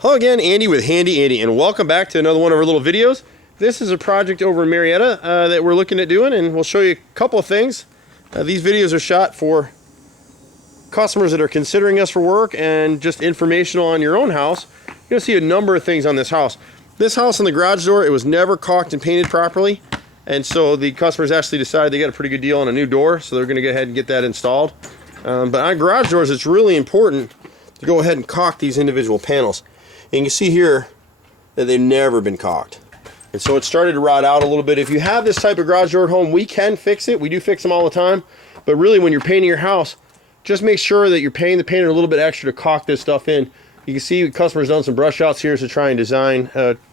Hello again, Andy with Handy Andy, and welcome back to another one of our little videos. This is a project over in Marietta that we're looking at doing, and we'll show you a couple of things. These videos are shot for customers that are considering us for work and just informational on your own house. You're going to see a number of things on this house. This house on the garage door, it was never caulked and painted properly, and so the customers actually decided they got a pretty good deal on a new door, so they're going to go ahead and get that installed. But on garage doors, it's really important to go ahead and caulk these individual panels. And you can see here that they've never been caulked. And so it started to rot out a little bit. If you have this type of garage door at home, we can fix it. We do fix them all the time. But really, when you're painting your house, just make sure that you're paying the painter a little bit extra to caulk this stuff in. You can see the customer's done some brush outs here to try and design,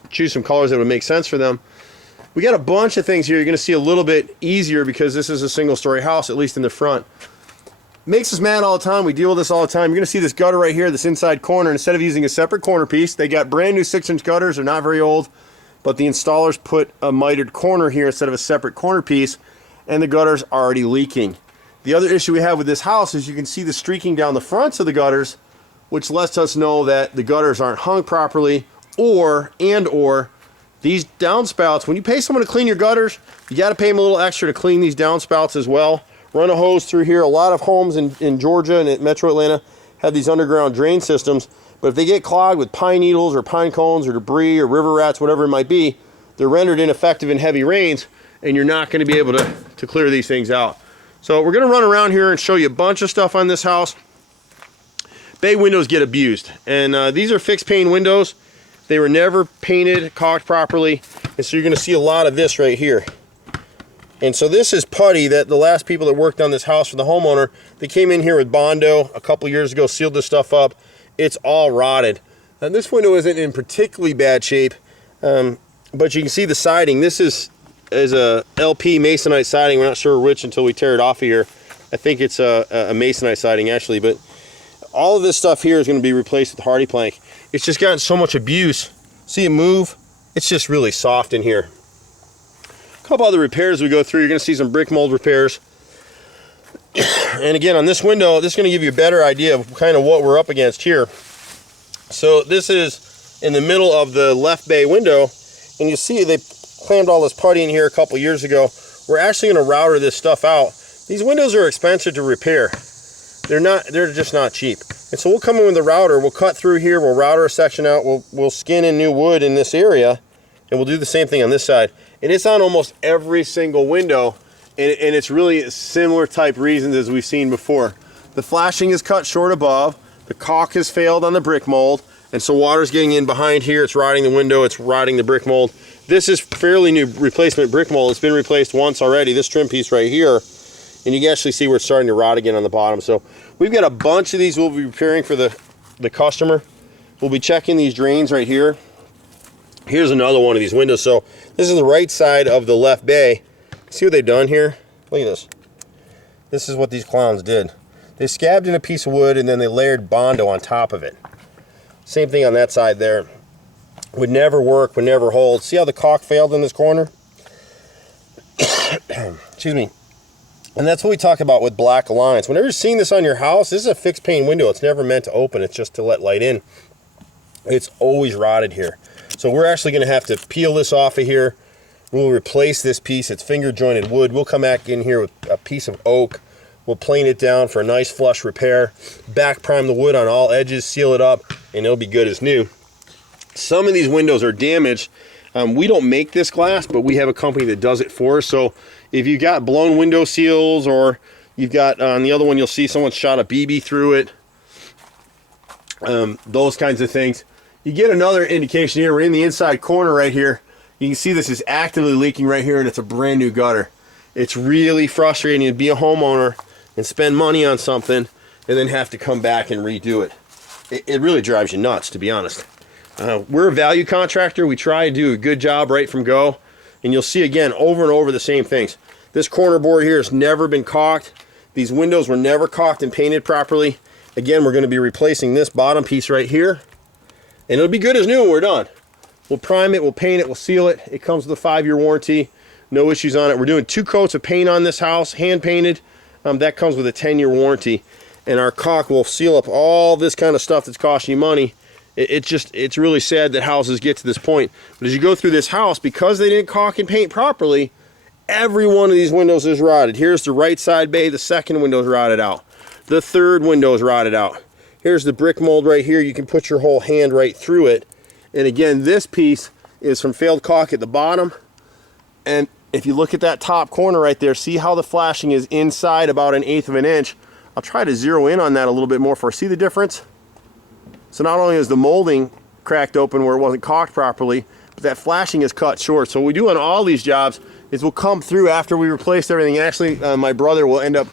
choose some colors that would make sense for them. We got a bunch of things here you're going to see a little bit easier because this is a single-story house, at least in the front. Makes us mad all the time. We deal with this all the time. You're going to see this gutter right here, this inside corner. Instead of using a separate corner piece, they got brand new 6-inch gutters. They're not very old, but the installers put a mitered corner here instead of a separate corner piece, and the gutter's already leaking. The other issue we have with this house is you can see the streaking down the fronts of the gutters, which lets us know that the gutters aren't hung properly, or these downspouts. When you pay someone to clean your gutters, you got to pay them a little extra to clean these downspouts as well. Run a hose through here. A lot of homes in Georgia and at Metro Atlanta have these underground drain systems, but if they get clogged with pine needles or pine cones or debris or river rats, whatever it might be, they're rendered ineffective in heavy rains, and you're not going to be able to clear these things out. So we're going to run around here and show you a bunch of stuff on this house. Bay windows get abused, and these are fixed pane windows. They were never painted, caulked properly, and so you're going to see a lot of this right here. And so this is putty that the last people that worked on this house for the homeowner, they came in here with Bondo a couple years ago, sealed this stuff up. It's all rotted. And this window isn't in particularly bad shape, but you can see the siding. This is a LP masonite siding. We're not sure which until we tear it off of here. I think it's a masonite siding actually, but all of this stuff here is going to be replaced with hardy plank. It's just gotten so much abuse. See it move? It's just really soft in here. A couple other repairs we go through. You're going to see some brick mold repairs. And again, on this window, this is going to give you a better idea of kind of what we're up against here. So this is in the middle of the left bay window, and you see they clammed all this putty in here a couple years ago. We're actually going to router this stuff out. These windows are expensive to repair. They're just not cheap. And so we'll come in with the router, we'll cut through here, we'll router a section out, we'll skin in new wood in this area, and we'll do the same thing on this side. And it's on almost every single window, and it's really similar type reasons as we've seen before. The flashing is cut short above, the caulk has failed on the brick mold, and so water's getting in behind here, it's rotting the window, it's rotting the brick mold. This is fairly new replacement brick mold. It's been replaced once already, this trim piece right here, and you can actually see where it's starting to rot again on the bottom. So we've got a bunch of these we'll be repairing for the customer. We'll be checking these drains right here. Here's another one of these windows. So this is the right side of the left bay. See what they've done here? Look at this. This is what these clowns did. They scabbed in a piece of wood and then they layered Bondo on top of it. Same thing on that side there. Would never work, would never hold. See how the caulk failed in this corner? Excuse me. And that's what we talk about with black lines. Whenever you're seeing this on your house, this is a fixed pane window. It's never meant to open. It's just to let light in. It's always rotted here. So we're actually going to have to peel this off of here. We'll replace this piece. It's finger jointed wood. We'll come back in here with a piece of oak. We'll plane it down for a nice flush repair. Back prime the wood on all edges, seal it up, and it'll be good as new. Some of these windows are damaged. We don't make this glass, but we have a company that does it for us. So if you've got blown window seals, or you've got on the other one, you'll see someone shot a BB through it. Those kinds of things. You get another indication here. We're in the inside corner right here. You can see this is actively leaking right here, and it's a brand new gutter. It's really frustrating to be a homeowner and spend money on something and then have to come back and redo it. It really drives you nuts, to be honest. We're a value contractor. We try to do a good job right from go, and you'll see again over and over the same things. This corner board here has never been caulked. These windows were never caulked and painted properly. Again, we're going to be replacing this bottom piece right here, and it'll be good as new when we're done. We'll prime it, we'll paint it, we'll seal it. It comes with a 5-year warranty. No issues on it. We're doing 2 coats of paint on this house, hand painted. That comes with a 10-year warranty. And our caulk will seal up all this kind of stuff that's costing you money It's really sad that houses get to this point. But as you go through this house, because they didn't caulk and paint properly, every one of these windows is rotted. Here's the right side bay, the second window's rotted out. The third window's rotted out. Here's the brick mold right here. You can put your whole hand right through it. And again, this piece is from failed caulk at the bottom. And if you look at that top corner right there, see how the flashing is inside about 1/8 of an inch. I'll try to zero in on that a little bit more for see the difference. So not only is the molding cracked open where it wasn't caulked properly, but that flashing is cut short. So what we do on all these jobs is we'll come through after we replace everything. Actually, my brother will end up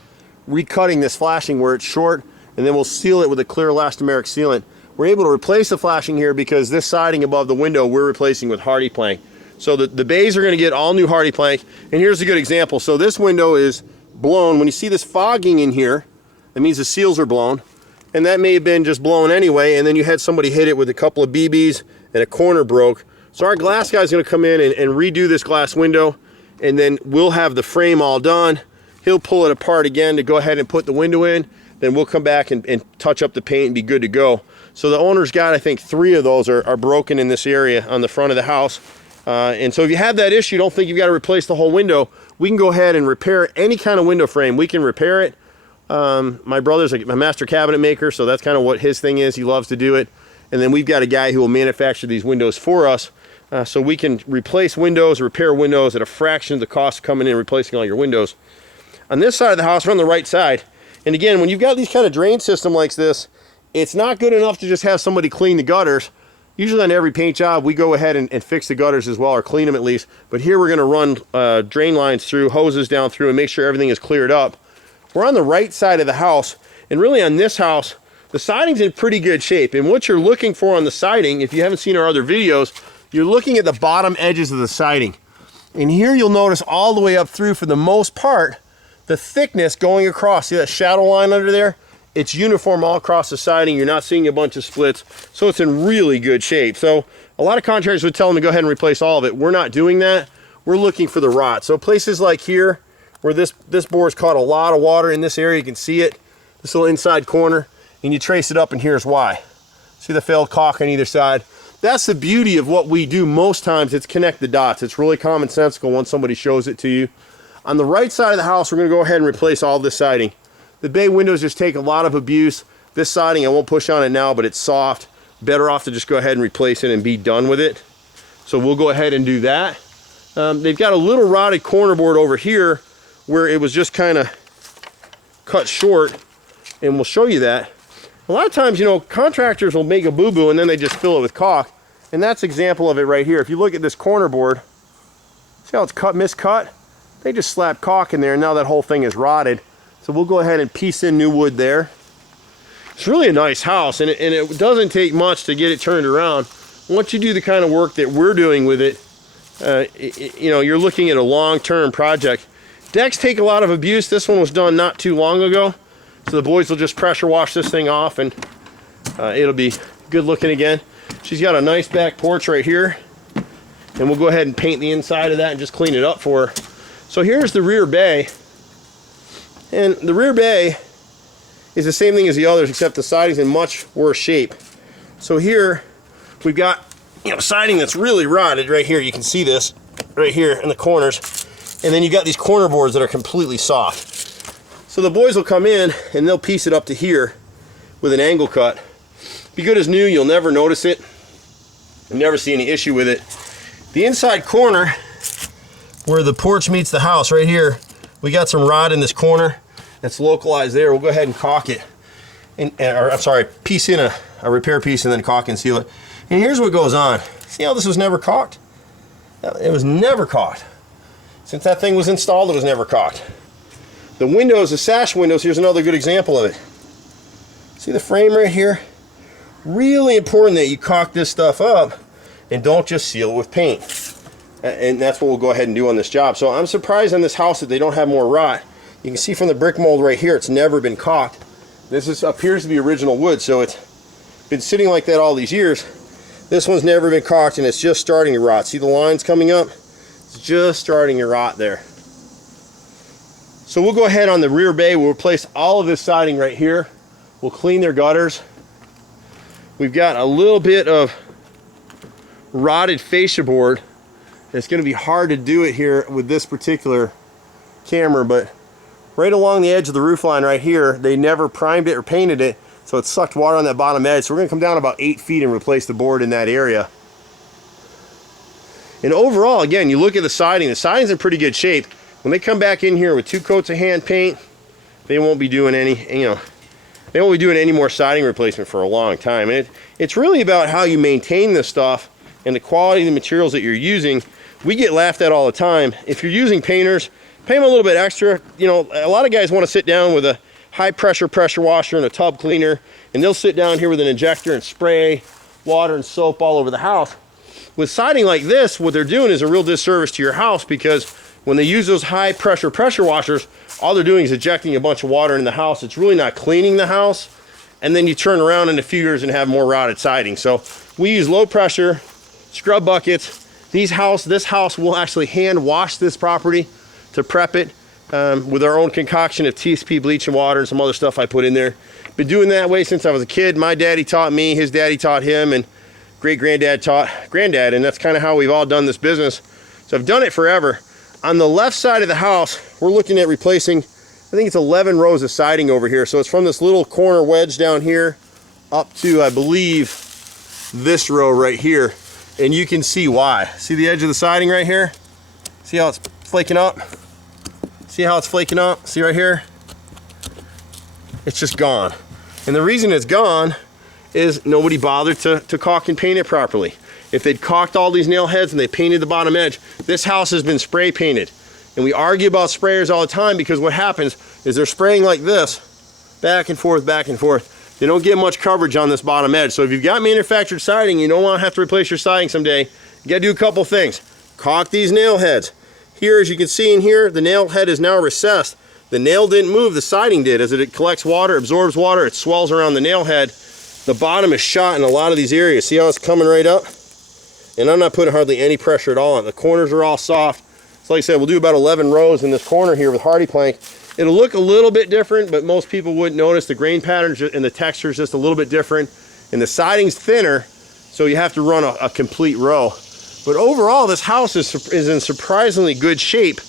recutting this flashing where it's short, and then we'll seal it with a clear elastomeric sealant. We're able to replace the flashing here because this siding above the window we're replacing with hardy plank. So the bays are going to get all new hardy plank. And here's a good example. So this window is blown. When you see this fogging in here, that means the seals are blown. And that may have been just blown anyway, and then you had somebody hit it with a couple of BBs and a corner broke. So our glass guy's going to come in and redo this glass window, and then we'll have the frame all done. He'll pull it apart again to go ahead and put the window in. Then we'll come back and touch up the paint and be good to go. So the owner's got, I think, 3 of those are broken in this area on the front of the house. And so if you have that issue, don't think you've got to replace the whole window. We can go ahead and repair any kind of window frame. We can repair it. My brother's a master cabinet maker, so that's kind of what his thing is. He loves to do it. And then we've got a guy who will manufacture these windows for us. So we can replace windows, repair windows at a fraction of the cost of coming in and replacing all your windows. On this side of the house, we're on the right side. And again, when you've got these kind of drain system like this, it's not good enough to just have somebody clean the gutters. Usually on every paint job, we go ahead and fix the gutters as well, or clean them at least. But here we're gonna run drain lines through, hoses down through, and make sure everything is cleared up. We're on the right side of the house, and really on this house, the siding's in pretty good shape. And what you're looking for on the siding, if you haven't seen our other videos, you're looking at the bottom edges of the siding. And here you'll notice all the way up through, for the most part, the thickness going across. See that shadow line under there? It's uniform all across the siding. You're not seeing a bunch of splits, so it's in really good shape. So a lot of contractors would tell them to go ahead and replace all of it. We're not doing that. We're looking for the rot. So places like here, where this bore's caught a lot of water in this area, you can see it, this little inside corner, and you trace it up, and here's why. See the failed caulk on either side? That's the beauty of what we do most times. It's connect the dots. It's really commonsensical once somebody shows it to you. On the right side of the house, we're gonna go ahead and replace all this siding. The bay windows just take a lot of abuse. This siding, I won't push on it now, but it's soft. Better off to just go ahead and replace it and be done with it. So we'll go ahead and do that. They've got a little rotted corner board over here where it was just kind of cut short, and we'll show you that. A lot of times, you know, contractors will make a boo-boo and then they just fill it with caulk, and that's an example of it right here. If you look at this corner board, see how it's miscut? They just slapped caulk in there, and now that whole thing is rotted. So we'll go ahead and piece in new wood there. It's really a nice house, and it doesn't take much to get it turned around. Once you do the kind of work that we're doing with it, you know, you're looking at a long-term project. Decks take a lot of abuse. This one was done not too long ago, so the boys will just pressure wash this thing off, and it'll be good looking again. She's got a nice back porch right here, and we'll go ahead and paint the inside of that and just clean it up for her. So here's the rear bay, and the rear bay is the same thing as the others, except the siding's in much worse shape. So here we've got, you know, siding that's really rotted right here. You can see this right here in the corners. And then you got these corner boards that are completely soft. So the boys will come in and they'll piece it up to here with an angle cut. Be good as new, you'll never notice it. You'll never see any issue with it. The inside corner, where the porch meets the house right here, we got some rot in this corner that's localized there. We'll go ahead and caulk it. I'm sorry, piece in a repair piece and then caulk and seal it. And here's what goes on. See how this was never caulked? It was never caulked. Since that thing was installed, it was never caulked. The windows, the sash windows, here's another good example of it. See the frame right here? Really important that you caulk this stuff up and don't just seal it with paint. And that's what we'll go ahead and do on this job. So I'm surprised on this house that they don't have more rot. You can see from the brick mold right here, it's never been caulked. This appears to be original wood, so it's been sitting like that all these years. This one's never been caulked, and it's just starting to rot. See the lines coming up? It's just starting to rot there. So we'll go ahead on the rear bay. We'll replace all of this siding right here. We'll clean their gutters. We've got a little bit of rotted fascia board. It's going to be hard to do it here with this particular camera, but right along the edge of the roof line right here, they never primed it or painted it, so it sucked water on that bottom edge. So we're going to come down about 8 feet and replace the board in that area. And overall, again, you look at the siding's in pretty good shape. When they come back in here with 2 coats of hand paint, they won't be doing any, they won't be doing any more siding replacement for a long time. And it's really about how you maintain this stuff and the quality of the materials that you're using. We get laughed at all the time. If you're using painters, pay them a little bit extra. You know, a lot of guys want to sit down with a high pressure washer and a tub cleaner, and they'll sit down here with an injector and spray water and soap all over the house. With siding like this, what they're doing is a real disservice to your house, because when they use those high pressure washers, all they're doing is ejecting a bunch of water in the house. It's really not cleaning the house. And then you turn around in a few years and have more rotted siding. So we use low pressure scrub buckets. This house will actually hand wash this property to prep it with our own concoction of TSP bleach and water and some other stuff I put in there. Been doing that way since I was a kid. My daddy taught me, his daddy taught him, and great-granddad taught granddad, and that's kind of how we've all done this business. So I've done it forever. On the left side of the house, we're looking at replacing, I think it's 11 rows of siding over here. So it's from this little corner wedge down here up to, I believe, this row right here. And you can see why. See the edge of the siding right here? See how it's flaking up? See how it's flaking up? See right here? It's just gone. And the reason it's gone is nobody bothered to caulk and paint it properly. If they'd caulked all these nail heads and they painted the bottom edge, this house has been spray painted. And we argue about sprayers all the time, because what happens is they're spraying like this, back and forth, back and forth. They don't get much coverage on this bottom edge. So if you've got manufactured siding, you don't want to have to replace your siding someday, you got to do a couple things. Caulk these nail heads. Here, as you can see in here, the nail head is now recessed. The nail didn't move, the siding did. As it collects water, absorbs water, it swells around the nail head. The bottom is shot in a lot of these areas. See how it's coming right up? And I'm not putting hardly any pressure at all on it. The corners are all soft. So like I said, we'll do about 11 rows in this corner here with hardy plank. It'll look a little bit different, but most people wouldn't notice. The grain patterns and the texture is just a little bit different. And the siding's thinner, so you have to run a complete row. But overall, this house is in surprisingly good shape.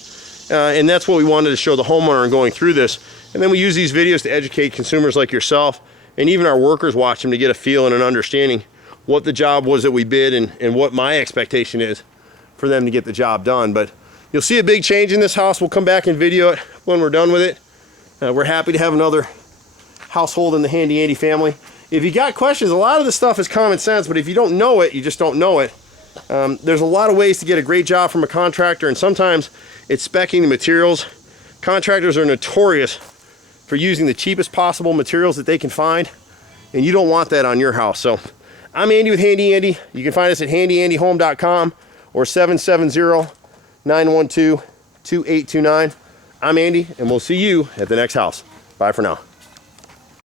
And that's what we wanted to show the homeowner in going through this. And then we use these videos to educate consumers like yourself, and even our workers watch them to get a feel and an understanding what the job was that we bid and what my expectation is for them to get the job done. But you'll see a big change in this house. We'll come back and video it when we're done with it. We're happy to have another household in the Handy Andy family. If you got questions, a lot of the stuff is common sense, but if you don't know it, you just don't know it. There's a lot of ways to get a great job from a contractor, and sometimes it's speccing the materials. Contractors are notorious for using the cheapest possible materials that they can find, and you don't want that on your house. So I'm Andy with Handy Andy. You can find us at handyandyhome.com or 770-912-2829. I'm Andy, and we'll see you at the next house. Bye for now.